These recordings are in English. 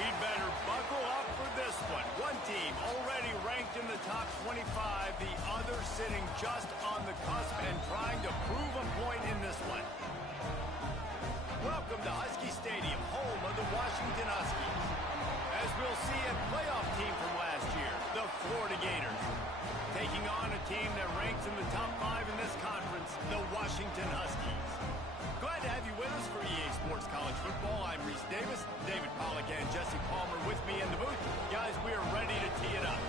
We'd better buckle up for this one. One team already ranked in the top 25, the other sitting just on the cusp and trying to prove a point in this one. Welcome to Husky Stadium, home of the Washington Huskies. As we'll see, a playoff team from last year, the Florida Gators, taking on a team that ranks in the top 5 in this conference, the Washington Huskies. Glad to have you with us for EA Sports College Football. I'm Reese Davis, David Pollack and Jesse Palmer with me in the booth. Guys, we are ready to tee it up.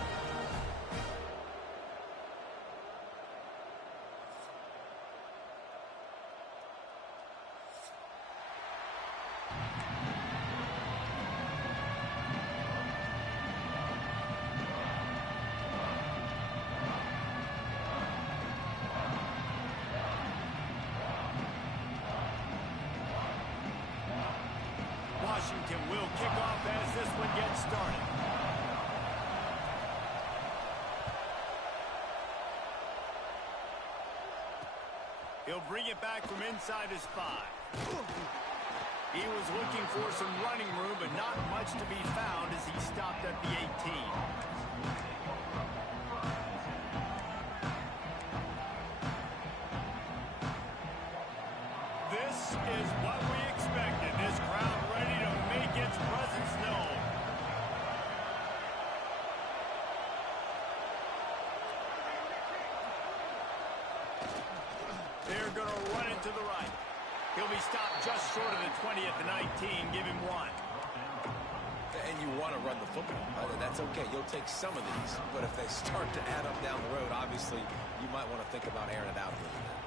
Washington will kick off as this one gets started. He'll bring it back from inside his 5. He was looking for some running room, but not much to be found as he stopped at the 18. This is what we expected. This crowd ready to make its presence known. They're going to run it to the right. He'll be stopped just short of the 20 at the 19. Give him 1. And you want to run the football. That's okay. You'll take some of these. But if they start to add up down the road, obviously, you might want to think about airing it out a little bit.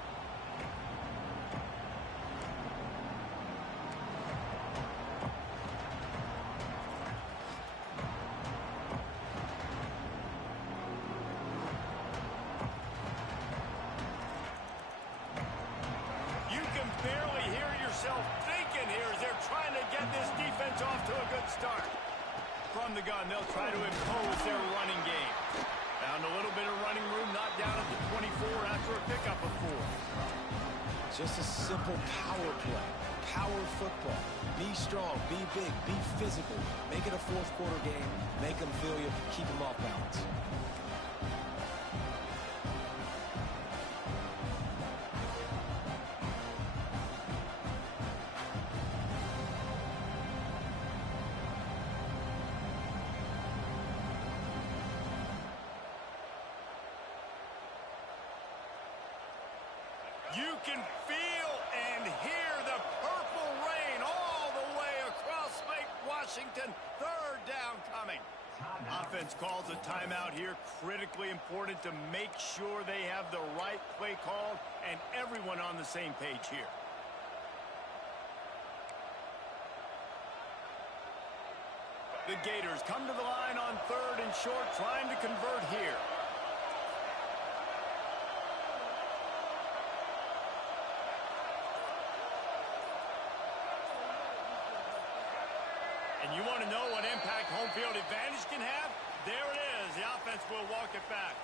Barely hear yourself thinking here as they're trying to get this defense off to a good start. From the gun, they'll try to impose their running game. Found a little bit of running room, not down at the 24 after a pickup of 4. Just a simple power play. Power football. Be strong, be big, be physical. Make it a fourth quarter game. Make them feel you, keep them off balance. You can feel and hear the purple rain all the way across Lake Washington. Third down coming. Offense calls a timeout here. Critically important to make sure they have the right play called and everyone on the same page here. The Gators come to the line on 3rd and short, trying to convert here. And you want to know what impact home field advantage can have? There it is. The offense will walk it back.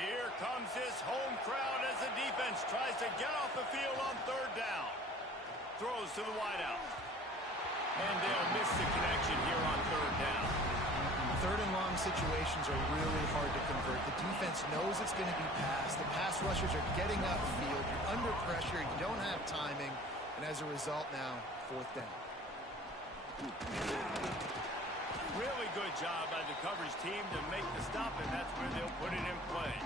Here comes this home crowd as the defense tries to get off the field on 3rd down. Throws to the wideout. And they'll miss the connection here on 3rd down. 3rd and long situations are really hard to convert. The defense knows it's going to be passed. The pass rushers are getting upfield. You're under pressure. You don't have timing. And as a result now, 4th down. Really good job by the coverage team to make the stop, and that's where they'll put it in play.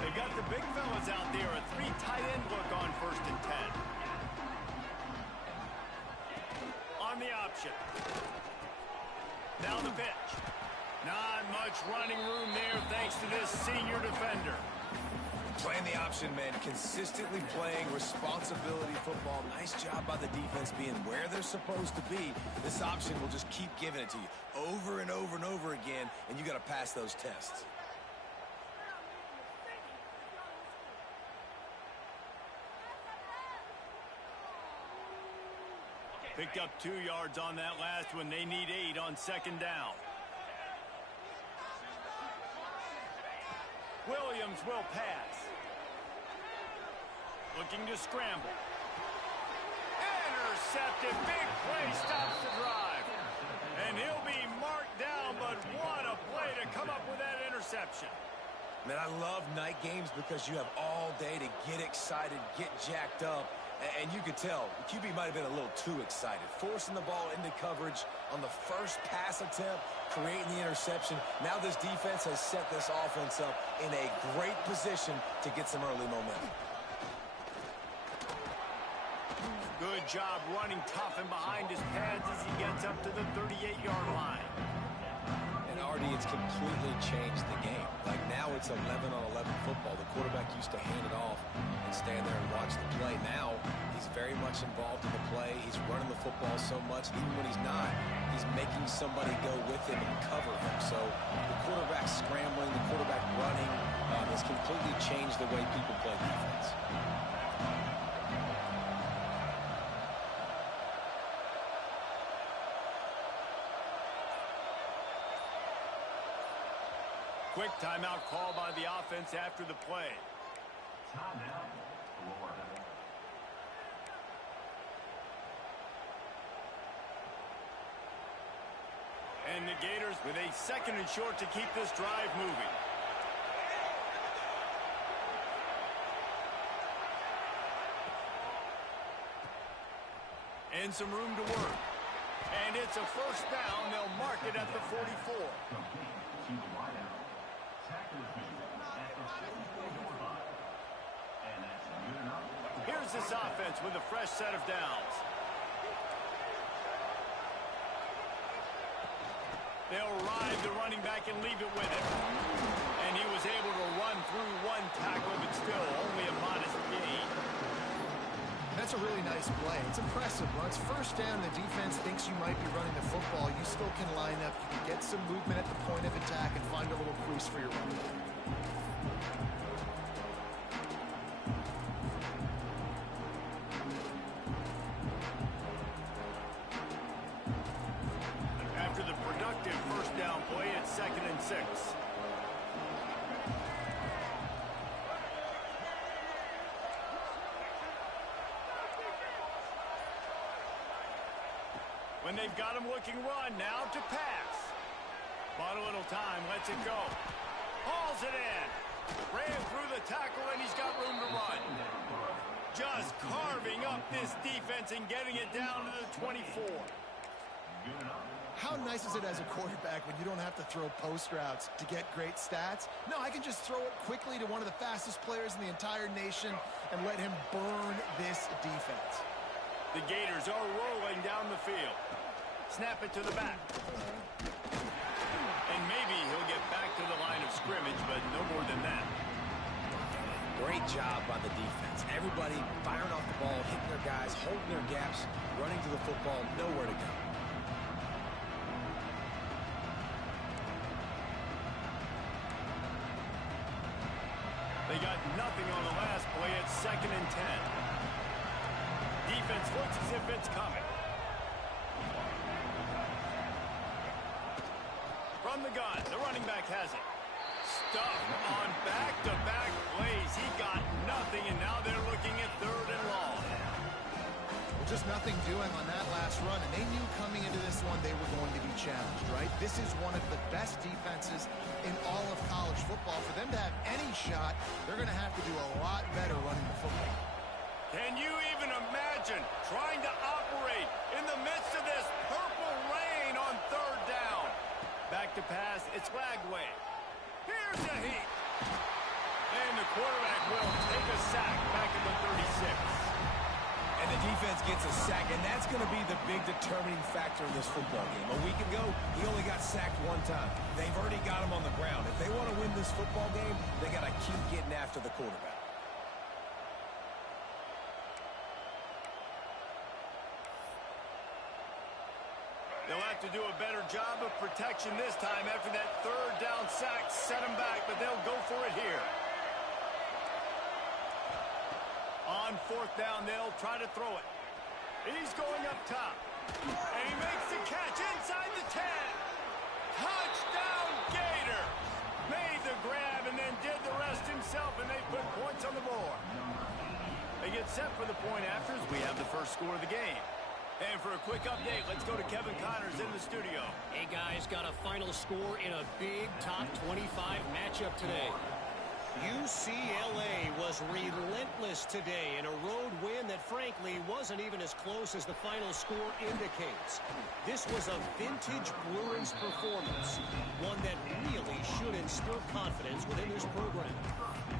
They got the big fellas out there, a 3 tight end look on 1st and 10. On the option. Now the pitch. Not much running room there thanks to this senior defender. Playing the option, man. Consistently playing responsibility football. Nice job by the defense being where they're supposed to be. This option will just keep giving it to you over and over and over again, and you got to pass those tests. Picked up 2 yards on that last one. They need 8 on second down. Williams will pass. Looking to scramble. Intercepted. Big play stops the drive. And he'll be marked down, but what a play to come up with that interception. Man, I love night games because you have all day to get excited, get jacked up. And you could tell, the QB might have been a little too excited. Forcing the ball into coverage on the first pass attempt, creating the interception. Now this defense has set this offense up in a great position to get some early momentum. Good job running tough and behind his pads as he gets up to the 38-yard line. And Artie, it's completely changed the game. Like now it's 11-on-11 football. The quarterback used to hand it off and stand there and watch the play. Now he's very much involved in the play. He's running the football so much. Even when he's not, he's making somebody go with him and cover him. So the quarterback scrambling, the quarterback running has completely changed the way people play defense. Quick timeout call by the offense after the play. Timeout, Florida. And the Gators with a 2nd and short to keep this drive moving. And some room to work. And it's a first down. They'll mark it at the 44. Complete to the wideout. Tackle is made at the 44-yard line. And that's good enough. Here's this offense with a fresh set of downs. They'll ride the running back and leave it with him. And he was able to run through 1 tackle, but still only a modest gain. That's a really nice play. It's impressive. When it's first down, the defense thinks you might be running the football. You still can line up. You can get some movement at the point of attack and find a little crease for your running back. After the productive first down play, it's 2nd and 6. When they've got him looking run, now to pass. Bought a little time, lets it go. Hauls it in. Ran through the tackle, and he's got room to run. Just carving up this defense and getting it down to the 24. How nice is it as a quarterback when you don't have to throw post routes to get great stats? No, I can just throw it quickly to one of the fastest players in the entire nation and let him burn this defense. The Gators are rolling down the field. Snap it to the back. And maybe he'll get back to the line of scrimmage, but no more than that. Great job by the defense. Everybody firing off the ball, hitting their guys, holding their gaps, running to the football, nowhere to go. They got nothing on the last play. It's 2nd and 10. Defense looks as if it's coming. From the gun, the running back has it. Stuffed on back-to-back plays. He got nothing, and now they're looking at 3rd and long. Well, just nothing doing on that last run, and they knew coming into this one they were going to be challenged, right? This is one of the best defenses in all of college football. For them to have any shot, they're going to have to do a lot better running the football. Can you even imagine trying to operate in the midst of this purple rain on 3rd down? Back to pass, it's Lagway. Here's a heat. And the quarterback will take a sack back at the 36. And the defense gets a sack, and that's going to be the big determining factor in this football game. A week ago, he only got sacked one time. They've already got him on the ground. If they want to win this football game, they got to keep getting after the quarterback. They'll have to do a better job of protection this time after that third down sack set them back, but they'll go for it here. On fourth down, they'll try to throw it. He's going up top. And he makes the catch inside the 10. Touchdown, Gator. Made the grab and then did the rest himself, and they put points on the board. They get set for the point afters. We have the first score of the game. And for a quick update, let's go to Kevin Connors in the studio. Hey, guys, got a final score in a big top 25 matchup today. UCLA was relentless today in a road win that, frankly, wasn't even as close as the final score indicates. This was a vintage Bruins performance, one that really should instill confidence within this program.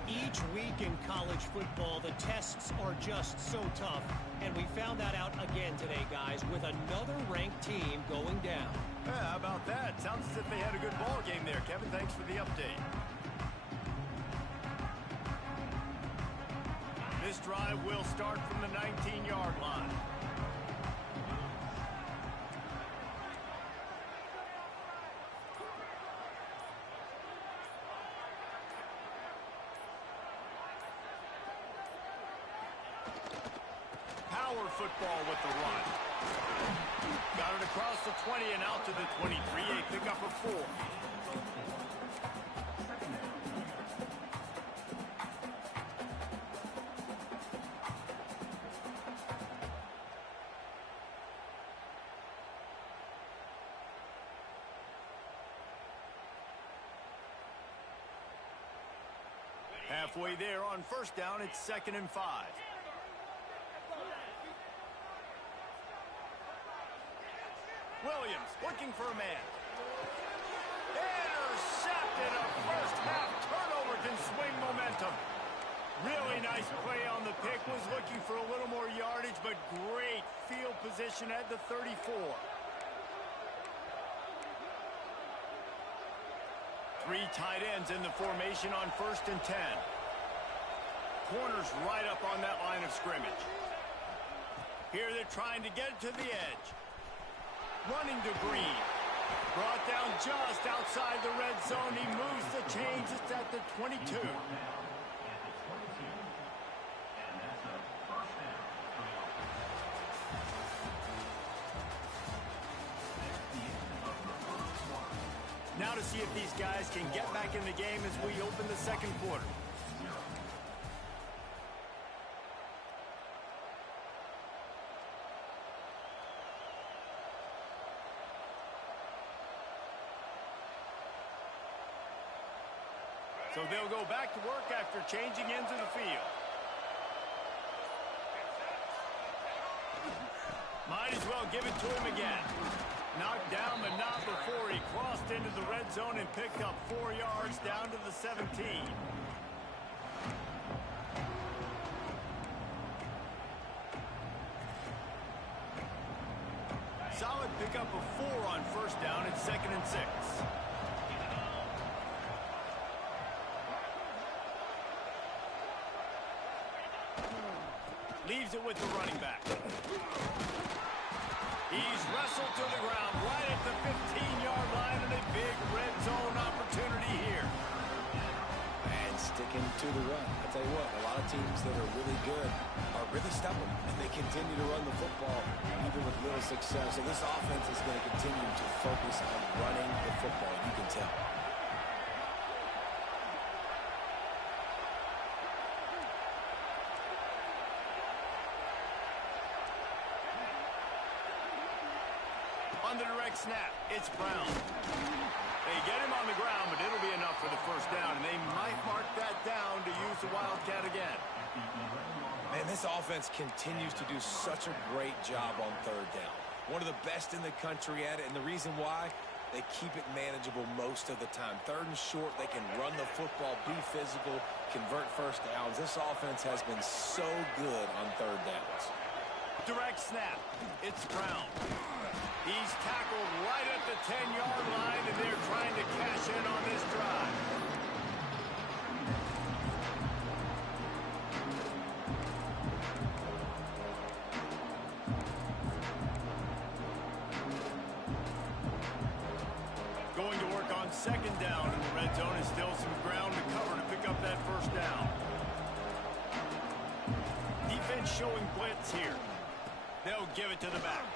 Each week in college football, the tests are just so tough, and we found that out again today, guys, with another ranked team going down. Yeah, how about that? Sounds as if they had a good ball game there, Kevin. Thanks for the update. This drive will start from the 19-yard line. Power football with the run. Got it across the 20 and out to the 23. A pickup of 4. Halfway there on first down, it's 2nd and 5. Williams looking for a man. Intercepted. A first half turnover can swing momentum. Really nice play on the pick. Was looking for a little more yardage, but great field position at the 34. 3 tight ends in the formation on 1st and 10. Corners right up on that line of scrimmage. Here they're trying to get it to the edge. Running to Green. Brought down just outside the red zone. He moves the chains. It's at the 22. Now to see if these guys can get back in the game as we open the second quarter. So they'll go back to work after changing into the field. Might as well give it to him again. Knocked down, but not before he crossed into the red zone and picked up 4 yards down to the 17. Solid pickup of 4 on first down. It's 2nd and 6. Leaves it with the running back. He's wrestled to the ground right at the 15-yard line, and a big red zone opportunity here. And sticking to the run. I tell you what, a lot of teams that are really good are really stubborn, and they continue to run the football even with little success. So this offense is going to continue to focus on running the football. You can tell. On the direct snap, it's Brown. They get him on the ground, but it'll be enough for the first down, and they might mark that down to use the Wildcat again. Man, this offense continues to do such a great job on third down. One of the best in the country at it, and the reason why, they keep it manageable most of the time. 3rd and short, they can run the football, be physical, convert first downs. This offense has been so good on third downs. Direct snap. It's Brown. He's tackled right at the 10-yard line, and they're trying to cash in on this drive. Going to work on second down in the red zone, and still some ground to cover to pick up that first down. Defense showing blitz here. They'll give it to the back.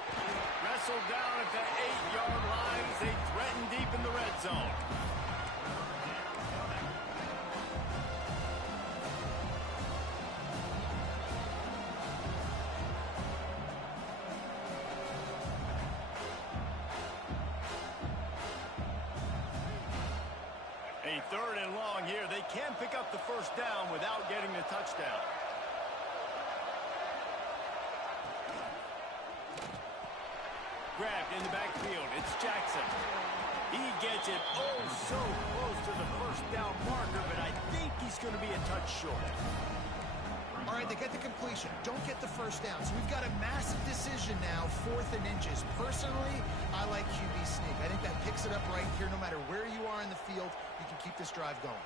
Wrestled down at the 8-yard line as they threaten deep in the red zone. A third and long here. They can pick up the first down without getting the touchdown. Grabbed in the backfield. It's Jackson. He gets it oh so close to the first down marker, but I think he's going to be a touch short. All right, they get the completion. Don't get the first down. So we've got a massive decision now, 4th and inches. Personally, I like QB sneak. I think that picks it up right here. No matter where you are in the field, you can keep this drive going.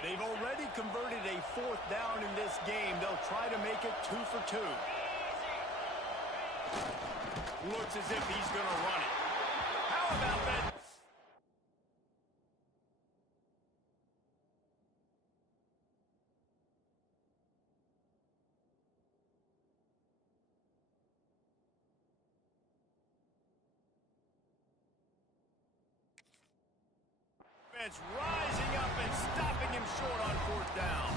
They've already converted a 4th down in this game. They'll try to make it 2 for 2. Looks as if he's going to run it. How about that? Rising up and stopping him short on 4th down.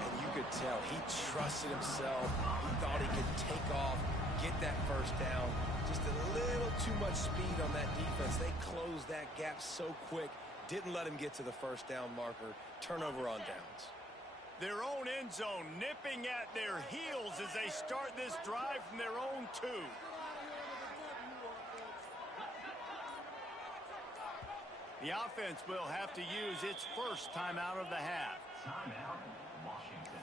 And you could tell he trusted himself. He thought he could take off, get that first down. Just a little too much speed on that defense. They closed that gap so quick. Didn't let him get to the first down marker. Turnover on downs. Their own end zone nipping at their heels as they start this drive from their own 2. The offense will have to use its first timeout of the half. Timeout, Washington.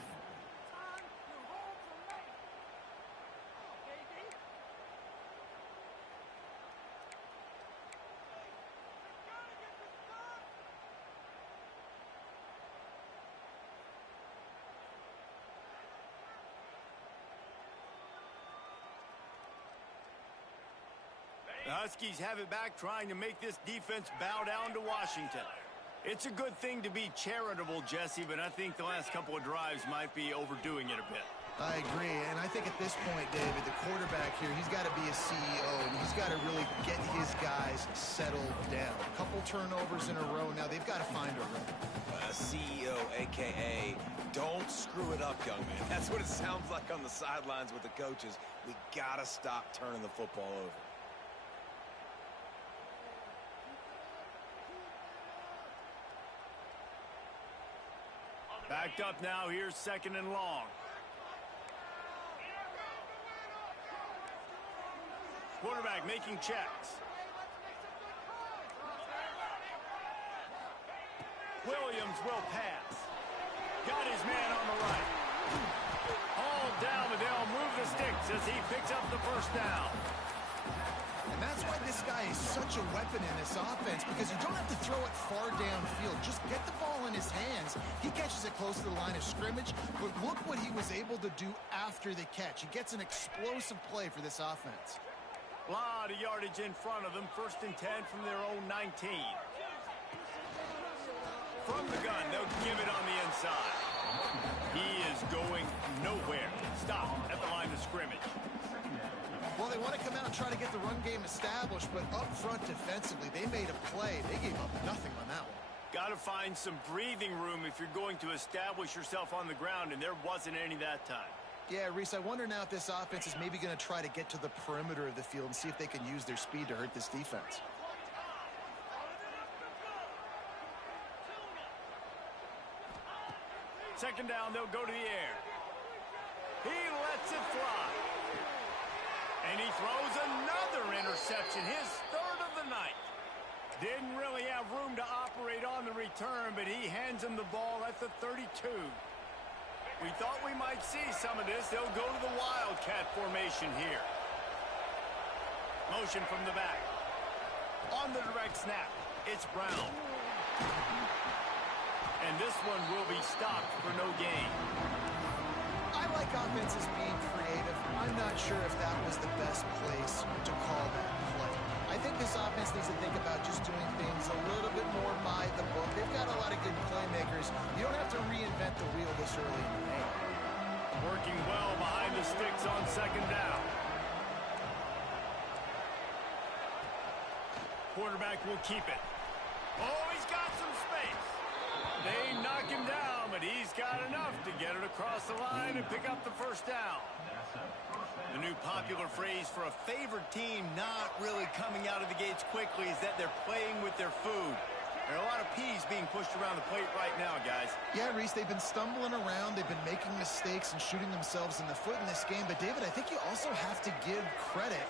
The Huskies have it back, trying to make this defense bow down to Washington. It's a good thing to be charitable, Jesse, but I think the last couple of drives might be overdoing it a bit. I agree, and I think at this point, David, the quarterback here, he's got to be a CEO, and he's got to really get his guys settled down. A couple turnovers in a row now. They've got to find a rhythm. CEO, a.k.a. don't screw it up, young man. That's what it sounds like on the sidelines with the coaches. We got to stop turning the football over. Backed up now. Here's 2nd and long. Quarterback making checks. Williams will pass. Got his man on the right. All down, but they'll move the sticks as he picks up the first down. And that's why this guy is such a weapon in this offense, because you don't have to throw it far downfield. Just get the ball in his hands. He catches it close to the line of scrimmage, but look what he was able to do after the catch. He gets an explosive play for this offense. A lot of yardage in front of them. 1st and 10 from their own 19. From the gun, they'll give it on the inside. He is going nowhere. Stop at the line of scrimmage. Well, they want to come out and try to get the run game established, but up front defensively, they made a play. They gave up nothing on that one. Got to find some breathing room if you're going to establish yourself on the ground, and there wasn't any that time. Yeah, Reese, I wonder now if this offense is maybe going to try to get to the perimeter of the field and see if they can use their speed to hurt this defense. Second down, they'll go to the air. He lets it fly. And he throws another interception, his 3rd of the night. Didn't really have room to operate on the return, but he hands him the ball at the 32. We thought we might see some of this. They'll go to the Wildcat formation here. Motion from the back. On the direct snap, it's Brown. And this one will be stopped for no gain. I like offenses being creative. I'm not sure if that was the best place to call that play. I think this offense needs to think about just doing things a little bit more by the book. They've got a lot of good playmakers. You don't have to reinvent the wheel this early in the game. Working well behind the sticks on second down. Quarterback will keep it. Oh, he's got some space. They knock him down, but he's got enough to get it across the line and pick up the first down. The new popular phrase for a favored team not really coming out of the gates quickly is that they're playing with their food. There are a lot of peas being pushed around the plate right now, guys. Yeah, Reese, they've been stumbling around. They've been making mistakes and shooting themselves in the foot in this game. But, David, I think you also have to give credit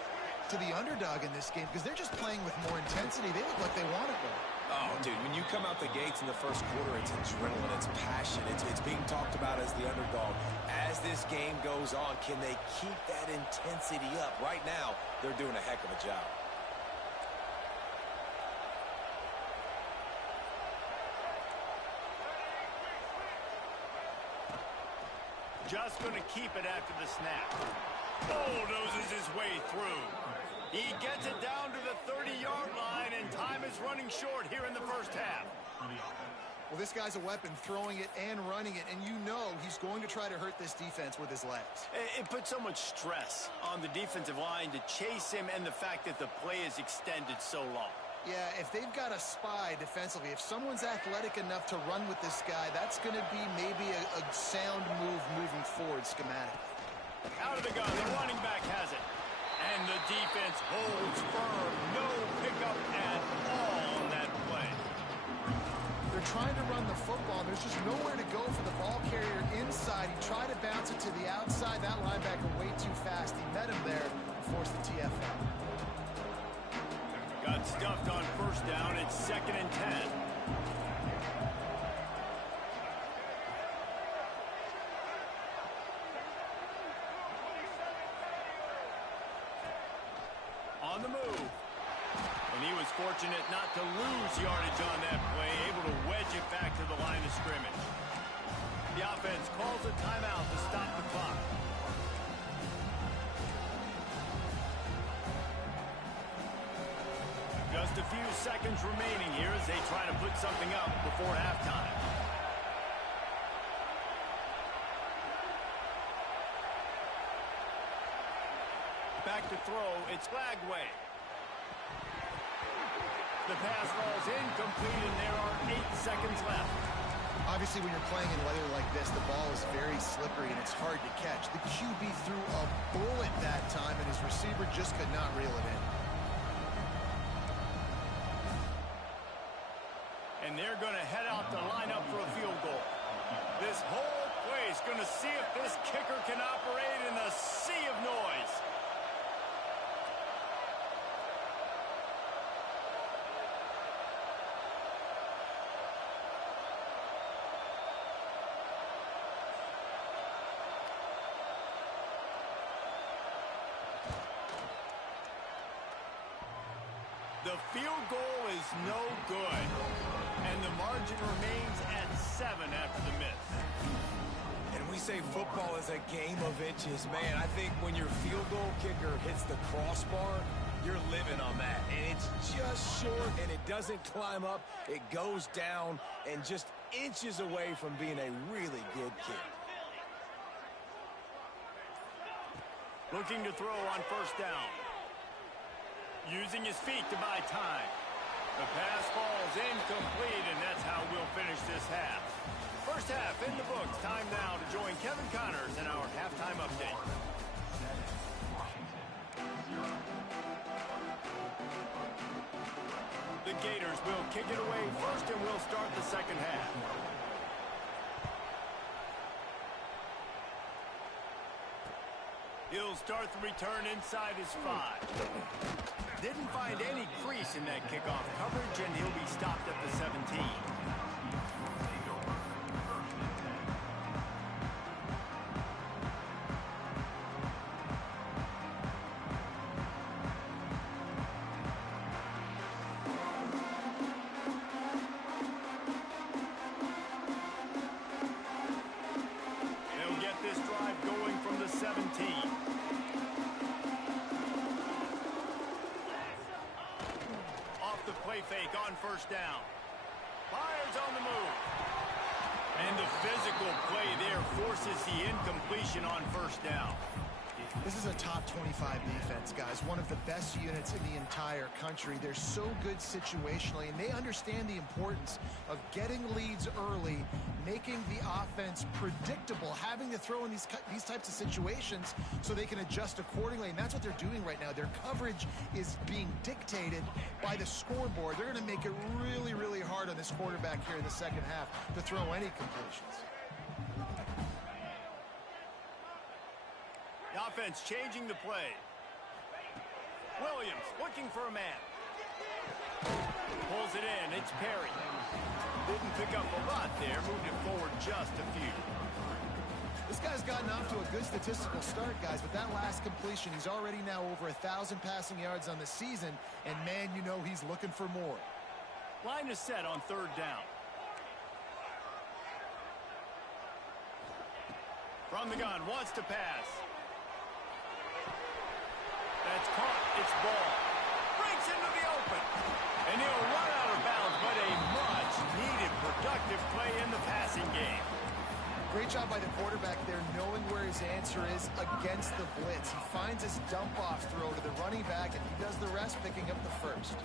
to the underdog in this game because they're just playing with more intensity. They look like they want it more. Oh, dude, when you come out the gates in the first quarter, it's adrenaline, it's passion, it's being talked about as the underdog. As this game goes on, can they keep that intensity up? Right now, they're doing a heck of a job. Just going to keep it after the snap. Bulldozes his way through. He gets it down to the 30-yard line, and time is running short here in the first half. Well, this guy's a weapon, throwing it and running it, and you know he's going to try to hurt this defense with his legs. It puts so much stress on the defensive line to chase him and the fact that the play is extended so long. Yeah, if they've got a spy defensively, if someone's athletic enough to run with this guy, that's going to be maybe a sound move moving forward schematically. Out of the gun, the running back has it. And the defense holds firm. No pickup at all on that play. They're trying to run the football, and there's just nowhere to go for the ball carrier inside. He tried to bounce it to the outside. That linebacker way too fast. He met him there and forced the TFL. Got stuffed on first down. It's 2nd and 10. On the move. And he was fortunate not to lose yardage on that play, able to wedge it back to the line of scrimmage. The offense calls a timeout to stop the clock. Just a few seconds remaining here as they try to put something up before halftime. Back to throw, it's Flagway. The pass falls incomplete, and there are 8 seconds left. Obviously, when you're playing in weather like this, the ball is very slippery and it's hard to catch. The QB threw a bullet that time, and his receiver just could not reel it in. And they're going to head out to line up for a field goal. This whole play is going to see if this kicker can operate in the sea of noise. The field goal is no good, and the margin remains at 7 after the miss. And we say football is a game of inches. Man, I think when your field goal kicker hits the crossbar, you're living on that. And it's just short, and it doesn't climb up. It goes down and just inches away from being a really good kick. Looking to throw on first down. Using his feet to buy time. The pass falls incomplete, and that's how we'll finish this half. First half in the books. Time now to join Kevin Connors in our halftime update. The Gators will kick it away first, and we'll start the second half. He'll start the return inside his 5. Didn't find any crease in that kickoff coverage, and he'll be stopped at the 17. They'll get this drive going from the 17. The play fake on first down. Fires on the move. And the physical play there forces the incompletion on first down. This is a top 25 defense, guys. One of the best units in the entire country. They're so good situationally, and they understand the importance of getting leads early, making the offense predictable, having to throw in these types of situations so they can adjust accordingly. And that's what they're doing right now. Their coverage is being dictated by the scoreboard. They're going to make it really, really hard on this quarterback here in the second half to throw any completions. The offense changing the play. Williams looking for a man. Pulls it in. It's Perry. Didn't pick up a lot there. Moved it forward just a few. This guy's gotten off to a good statistical start, guys, but that last completion, he's already now over 1,000 passing yards on the season, and man, you know he's looking for more. Line is set on third down. From the gun, wants to pass. That's caught. It's ball. Breaks into the open. And he'll run out of bounds, but a much-needed productive play in the passing game. Great job by the quarterback there, knowing where his answer is against the blitz. He finds his dump-off throw to the running back, and he does the rest, picking up the first.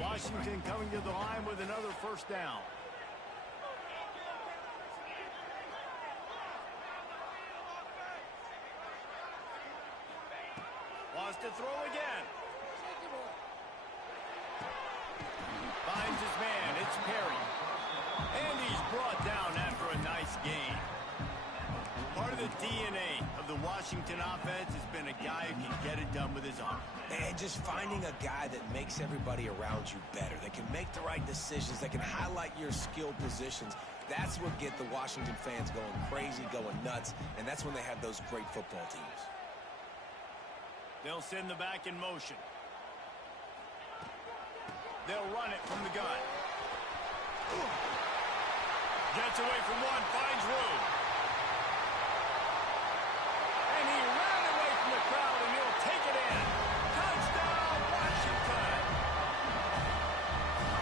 Washington coming to the line with another first down. Wants to throw again. Finds his man. It's Perry. And he's brought down after a nice gain. Part of the DNA of the Washington offense has been a guy who can get it done with his arm. And just finding a guy that makes everybody around you better, that can make the right decisions, that can highlight your skilled positions. That's what get the Washington fans going crazy, going nuts, and that's when they have those great football teams. They'll send the back in motion. They'll run it from the gun. Gets away from one, finds room. And he ran away from the crowd, and he'll take it in. Touchdown, Washington!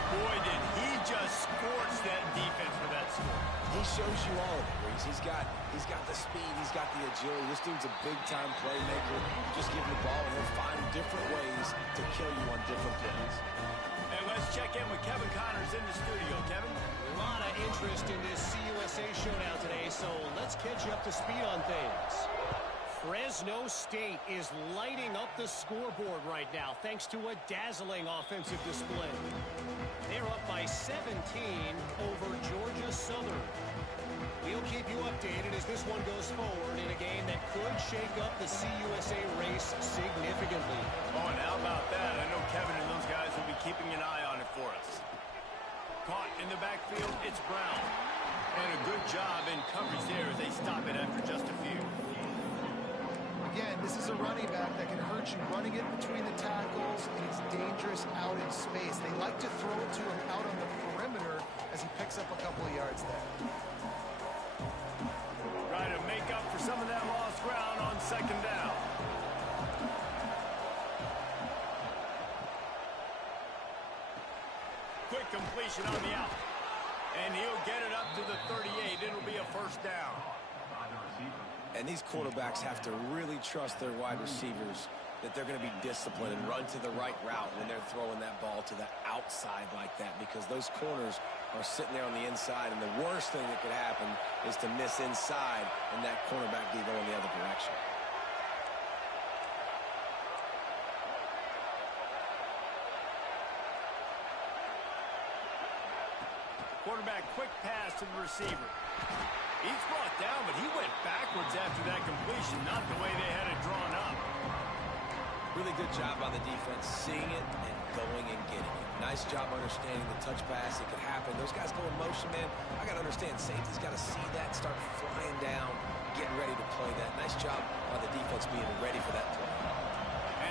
Boy, did he just scorch that defense for that score. He shows you all of it, Reese. He's got the speed, he's got the agility. This dude's a big-time playmaker. Just give him the ball, and he'll find different ways to kill you on different plays. And let's check in with Kevin Connors in the studio. Kevin? A lot of interest in this CUSA showdown today, so let's catch you up to speed on things. Fresno State is lighting up the scoreboard right now thanks to a dazzling offensive display. They're up by 17 over Georgia Southern. We'll keep you updated as this one goes forward in a game that could shake up the CUSA race significantly. Oh, and how about that? I know Kevin and those guys will be keeping an eye on it for us. Caught in the backfield, it's Brown. And a good job in coverage there as they stop it after just a few. Again, this is a running back that can hurt you running it between the tackles, and he's dangerous out in space. They like to throw it to him out on the perimeter as he picks up a couple of yards there. Trying to make up for some of that lost ground on second down. Quick completion on the out. And he'll get it up to the 38. It'll be a first down. And these quarterbacks have to really trust their wide receivers that they're going to be disciplined and run to the right route when they're throwing that ball to the outside like that, because those corners are sitting there on the inside, and the worst thing that could happen is to miss inside and that cornerback be going the other direction. Quarterback quick pass to the receiver. He's brought down, but he went backwards after that completion, not the way they had it drawn up. Really good job by the defense, seeing it and going and getting it. Nice job understanding the touch pass. It could happen. Those guys go in motion, man. I got to understand, safety's got to see that, start flying down, getting ready to play that. Nice job by the defense being ready for that play.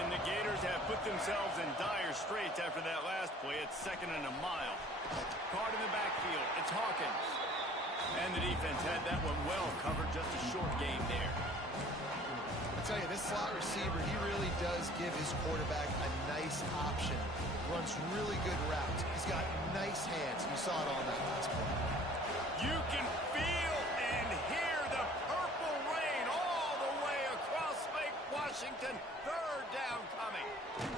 And the Gators have put themselves in dire straits after that last play. It's 2nd and a mile. Card in the backfield. It's Hawkins. And the defense had that one well covered. Just a short game there. I tell you, this slot receiver, he really does give his quarterback a nice option. Runs really good routes. He's got nice hands. You saw it on that last play. You can feel and hear the purple rain all the way across Lake Washington. 3rd down coming.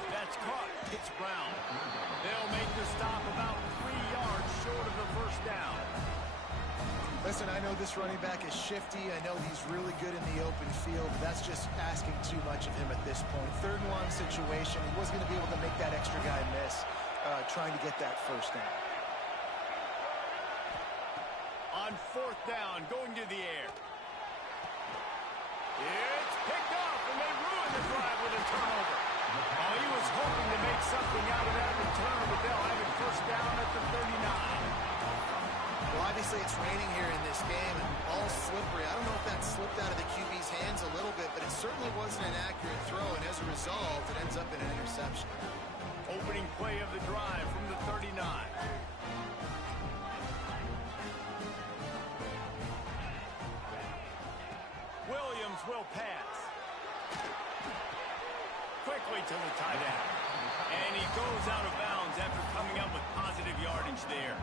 That's caught. It's Brown. They'll make the stop about 3 yards short of the 1st down. Listen, I know this running back is shifty. I know he's really good in the open field. That's just asking too much of him at this point. 3rd and long situation. He wasn't going to be able to make that extra guy miss trying to get that 1st down. On 4th down, going to the air. It's picked off, and they ruin the drive with a turnover. Oh, he was hoping to make something out of that return, but they'll have it 1st down at the 39. Well, obviously it's raining here in this game, and all slippery. I don't know if that slipped out of the QB's hands a little bit, but it certainly wasn't an accurate throw, and as a result, it ends up in an interception. Opening play of the drive from the 39. Williams will pass. Quickly to the tight end. And he goes out of bounds after coming up with positive yardage there.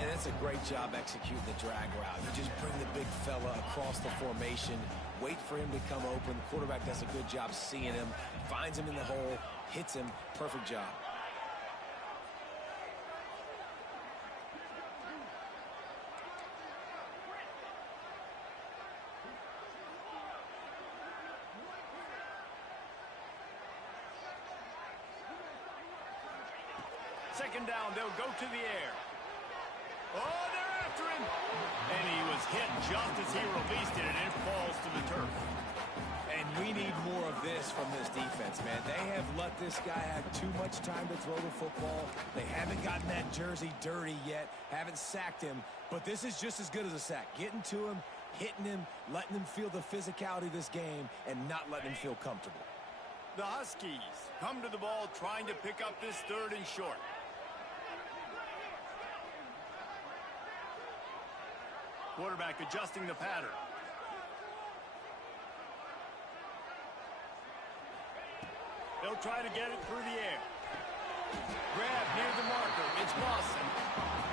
And it's a great job executing the drag route. You just bring the big fella across the formation, wait for him to come open. The quarterback does a good job seeing him, finds him in the hole, hits him. Perfect job. Second down, they'll go to the air. Oh, they're after him. And he was hit just as he released it, and it falls to the turf. And we need more of this from this defense, man. They have let this guy have too much time to throw the football. They haven't gotten that jersey dirty yet, haven't sacked him. But this is just as good as a sack. Getting to him, hitting him, letting him feel the physicality of this game, and not letting him feel comfortable. The Huskies come to the ball trying to pick up this 3rd and short. Quarterback adjusting the pattern. They'll try to get it through the air. Grab near the marker. It's Lawson.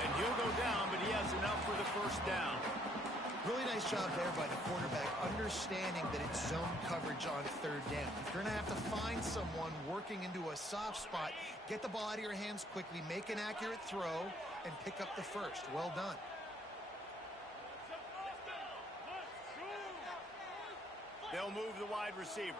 And he'll go down, but he has enough for the 1st down. Really nice job there by the quarterback, understanding that it's zone coverage on 3rd down. If you're going to have to find someone working into a soft spot, get the ball out of your hands quickly, make an accurate throw, and pick up the 1st. Well done. They'll move the wide receiver.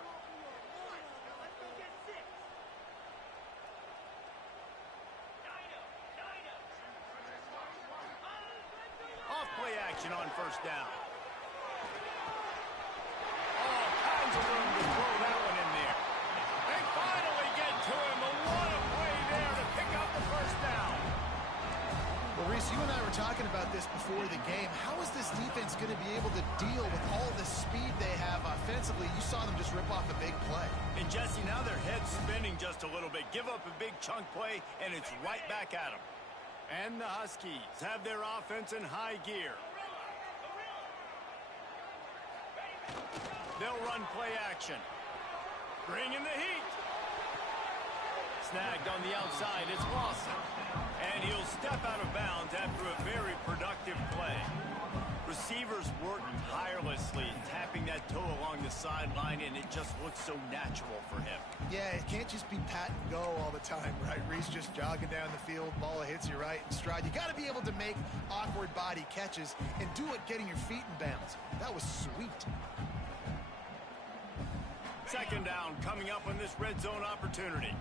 Off play action on 1st down. All kinds of room to throw that one in there. They finally get to him. But what a play there to pick up the 1st down. Well, Reese, you and I were talking about this before the game. How is this defense going to be able to deal with all the speed they have offensively? You saw them just rip off a big play. And, Jesse, now their head's spinning just a little bit. Give up a big chunk play, and it's right back at them. And the Huskies have their offense in high gear. They'll run play action. Bring in the heat. Snagged on the outside. It's Lawson. And he'll step out of bounds after a very productive play. Receivers work tirelessly, tapping that toe along the sideline, and it just looks so natural for him. Yeah, it can't just be pat and go all the time, right? Reese just jogging down the field, ball hits you right in stride. You got to be able to make awkward body catches and do it getting your feet in bounds. That was sweet. Second down coming up on this red zone opportunity.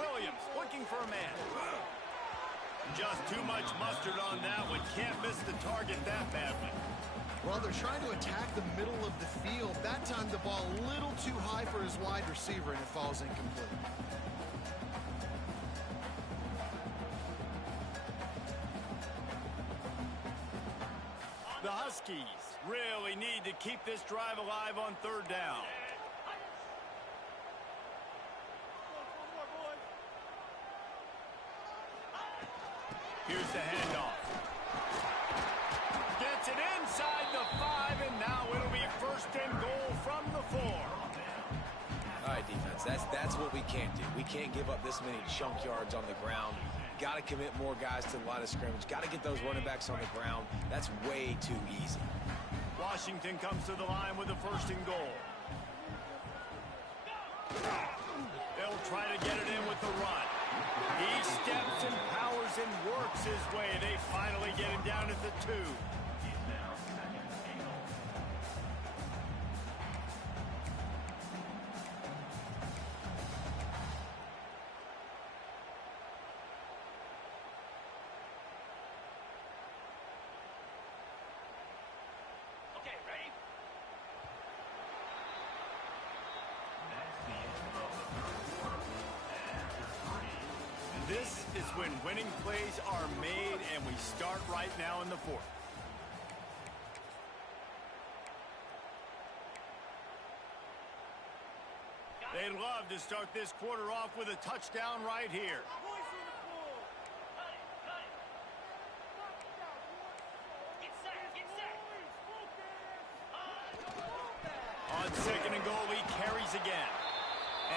Williams looking for a man. Just too much mustard on that one. Can't miss the target that badly. Well, they're trying to attack the middle of the field. That time the ball a little too high for his wide receiver, and it falls incomplete. The Huskies really need to keep this drive alive on third down. Here's the handoff. Gets it inside the 5, and now it'll be first and goal from the 4. All right, defense, that's what we can't do. We can't give up this many chunk yards on the ground. Got to commit more guys to the line of scrimmage. Got to get those running backs on the ground. That's way too easy. Washington comes to the line with a first and goal. They'll try to get it in with the run. He steps and powers and works his way. They finally get him down at the 2. Okay, ready? That's the end of the third quarter. And after 3, This is when winning plays are made, and we start right now in the 4th. They'd love to start this quarter off with a touchdown right here. get set, get set. On second and goal, he carries again.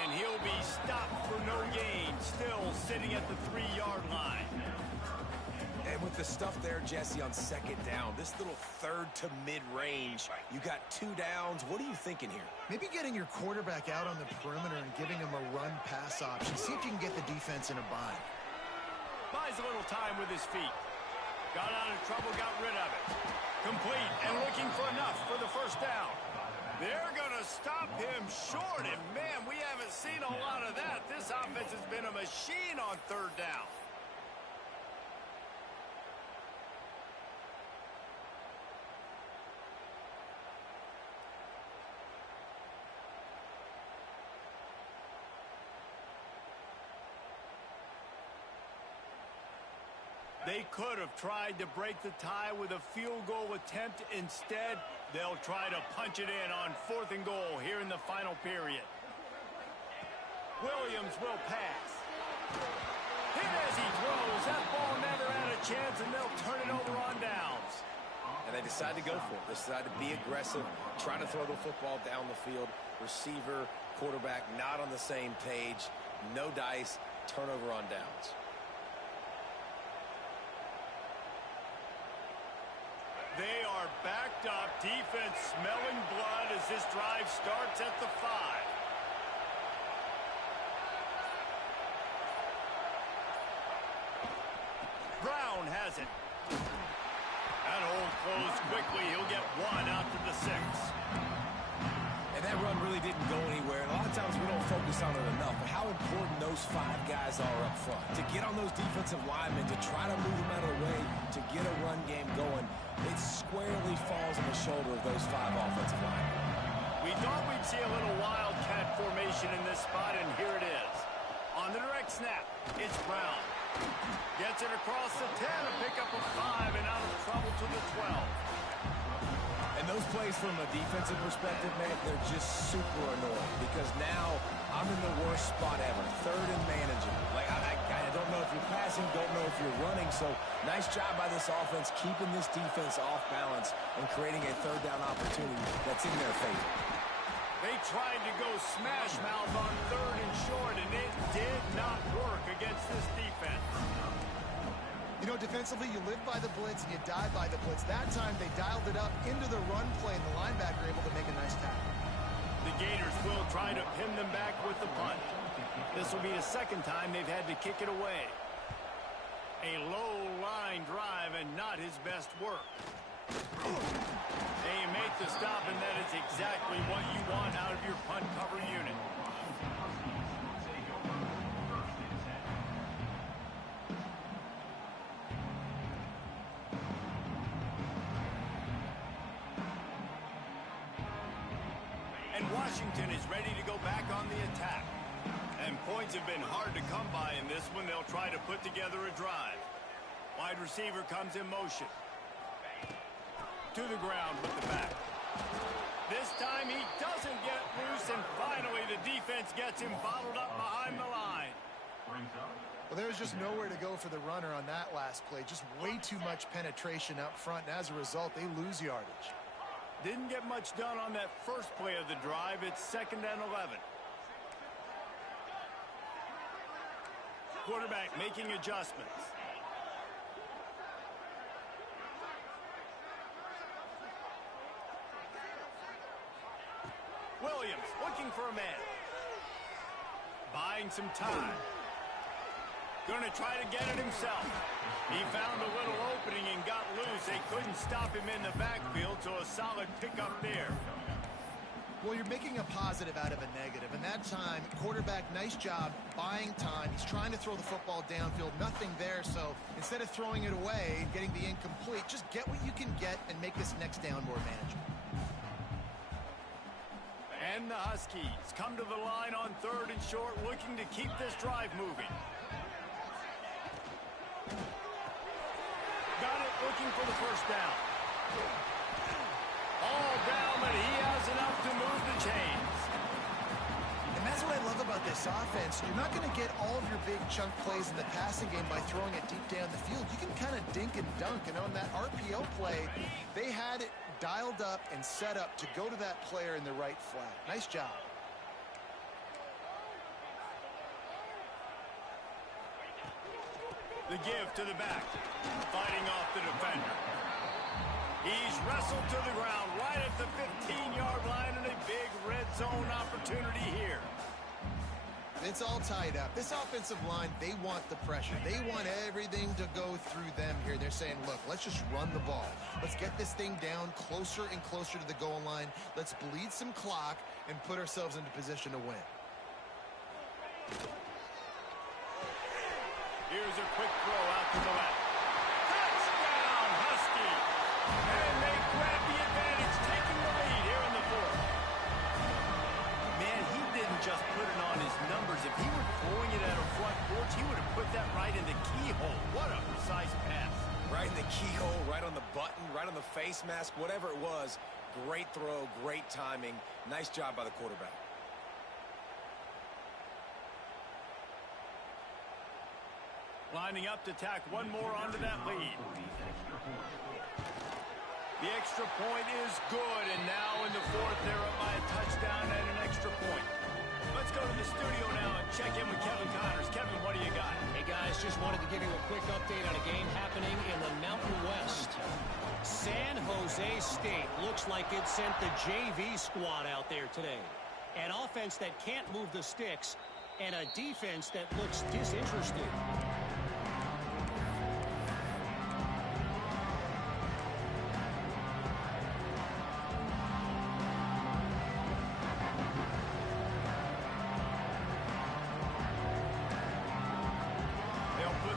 And he'll be stopped for no gain, still sitting at the 3-yard line. And with the stuff there, Jesse, on second down, this little third to mid-range, you got 2 downs. What are you thinking here? Maybe getting your quarterback out on the perimeter and giving him a run-pass option. See if you can get the defense in a bind. Buys a little time with his feet. Got out of trouble, got rid of it. Complete and looking for enough for the first down. They're going to stop him short, and man, we haven't seen a lot of that. This offense has been a machine on third down. They could have tried to break the tie with a field goal attempt. Instead, they'll try to punch it in on 4th and goal here in the final period. Williams will pass. Hit as he throws. That ball never had a chance, and they'll turn it over on downs. And they decide to go for it. They decide to be aggressive, try to throw the football down the field. Receiver, quarterback not on the same page. No dice. Turnover on downs. They are backed up. Defense smelling blood as this drive starts at the 5. Brown has it. That hole closed quickly. He'll get 1 out to the 6. And that run really didn't go anywhere. And a lot of times we don't focus on it enough, but how important those 5 guys are up front. To get on those defensive linemen, to try to move them out of the way, to get a run game going, it squarely falls on the shoulder of those 5 offensive linemen. We thought we'd see a little wildcat formation in this spot, and here it is. On the direct snap, it's Brown. Gets it across the 10 to pick up a 5 and out of trouble to the 12. And those plays from a defensive perspective, man, they're just super annoying because now I'm in the worst spot ever, 3rd and manageable. Like, I don't know if you're passing, don't know if you're running, so nice job by this offense keeping this defense off balance and creating a 3rd down opportunity that's in their favor. They tried to go smash mouth on 3rd and short, and it did not work against this defense. You know, defensively, you live by the blitz and you die by the blitz. That time, they dialed it up into the run play, and the linebacker able to make a nice tackle. The Gators will try to pin them back with the punt. This will be the 2nd time they've had to kick it away. A low-line drive and not his best work. They make the stop, and that is exactly what you want out of your punt cover unit. Washington is ready to go back on the attack. And points have been hard to come by in this one. They'll try to put together a drive. Wide receiver comes in motion. To the ground with the back. This time he doesn't get loose, and finally the defense gets him bottled up behind the line. Well, there's just nowhere to go for the runner on that last play. Just way too much penetration up front, and as a result, they lose yardage. Didn't get much done on that first play of the drive. It's 2nd and 11. Quarterback making adjustments. Williams looking for a man. Buying some time. Going to try to get it himself. He found a little opening and got loose. They couldn't stop him in the backfield, so a solid pickup there. Well, you're making a positive out of a negative. And that time, quarterback, nice job buying time. He's trying to throw the football downfield. Nothing there, so instead of throwing it away and getting the incomplete, just get what you can get and make this next down more manageable. And the Huskies come to the line on 3rd and short, looking to keep this drive moving. Got it, looking for the first down. All down, but he has enough to move the chains. And that's what I love about this offense. You're not going to get all of your big chunk plays in the passing game by throwing it deep down the field. You can kind of dink and dunk, and on that RPO play, they had it dialed up and set up to go to that player in the right flat. Nice job. The give to the back, fighting off the defender. He's wrestled to the ground right at the 15-yard line, and a big red zone opportunity here. It's all tied up. This offensive line, they want the pressure. They want everything to go through them here. They're saying, look, let's just run the ball. Let's get this thing down closer and closer to the goal line. Let's bleed some clock and put ourselves into position to win. Here's a quick throw out to the left. Touchdown, Husky! And they grab the advantage, taking the lead here in the 4th. Man, he didn't just put it on his numbers. If he were throwing it at a front porch, he would have put that right in the keyhole. What a precise pass. Right in the keyhole, right on the button, right on the face mask, whatever it was. Great throw, great timing. Nice job by the quarterback. Lining up to tack one more onto that lead. The extra point is good, and now in the 4th, they're up by a touchdown and an extra point. Let's go to the studio now and check in with Kevin Connors. Kevin, what do you got? Hey, guys, just wanted to give you a quick update on a game happening in the Mountain West. San Jose State looks like it sent the JV squad out there today. An offense that can't move the sticks, and a defense that looks disinterested.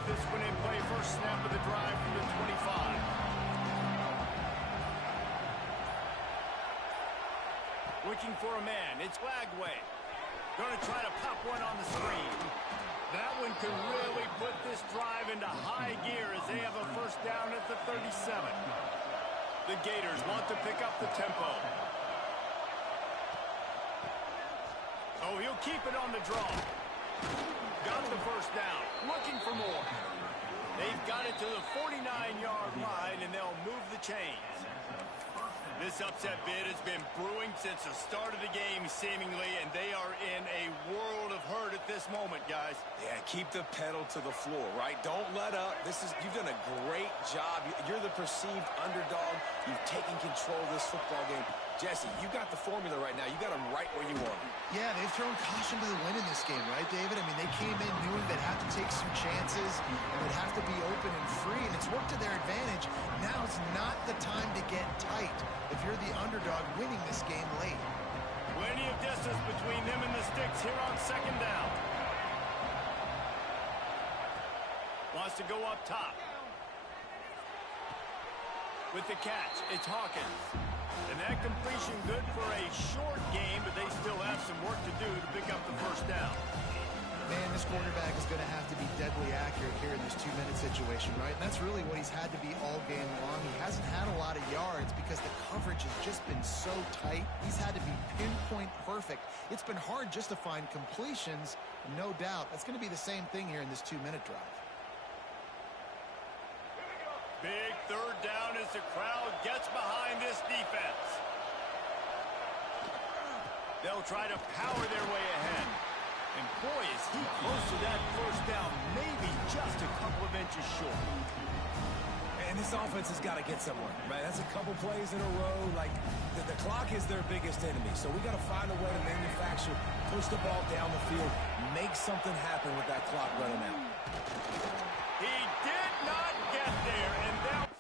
This one in play, first snap of the drive from the 25. Looking for a man, it's Lagway. Going to try to pop one on the screen. That one could really put this drive into high gear as they have a first down at the 37. The Gators want to pick up the tempo. Oh, he'll keep it on the draw. Got the first down. Looking for more. They've got it to the 49-yard line, and they'll move the chains. This upset bid has been brewing since the start of the game, seemingly, and they are in a world of hurt at this moment, guys. Yeah, keep the pedal to the floor, right? Don't let up. You've done a great job. You're the perceived underdog. You've taken control of this football game. Jesse, you got the formula right now. You got them right where you want them. Yeah, they've thrown caution to the wind in this game, right, David? I mean, they came in knowing they'd have to take some chances and they'd have to be open and free, and it's worked to their advantage. Now it's not the time to get tight if you're the underdog winning this game late. Plenty of distance between them and the sticks here on second down. Wants to go up top. With the catch, it's Hawkins. And that completion good for a short game, but they still have some work to do to pick up the first down. Man, this quarterback is going to have to be deadly accurate here in this 2-minute situation, right? And that's really what he's had to be all game long. He hasn't had a lot of yards because the coverage has just been so tight. He's had to be pinpoint perfect. It's been hard just to find completions, no doubt. That's going to be the same thing here in this 2-minute drive. Big third down as the crowd gets behind this defense. They'll try to power their way ahead. And boy, is he close to that first down, maybe just a couple of inches short. And this offense has got to get somewhere, right? That's a couple plays in a row. Like, the clock is their biggest enemy. So we got to find a way to manufacture, push the ball down the field, make something happen with that clock running out. He did not get there, and they'll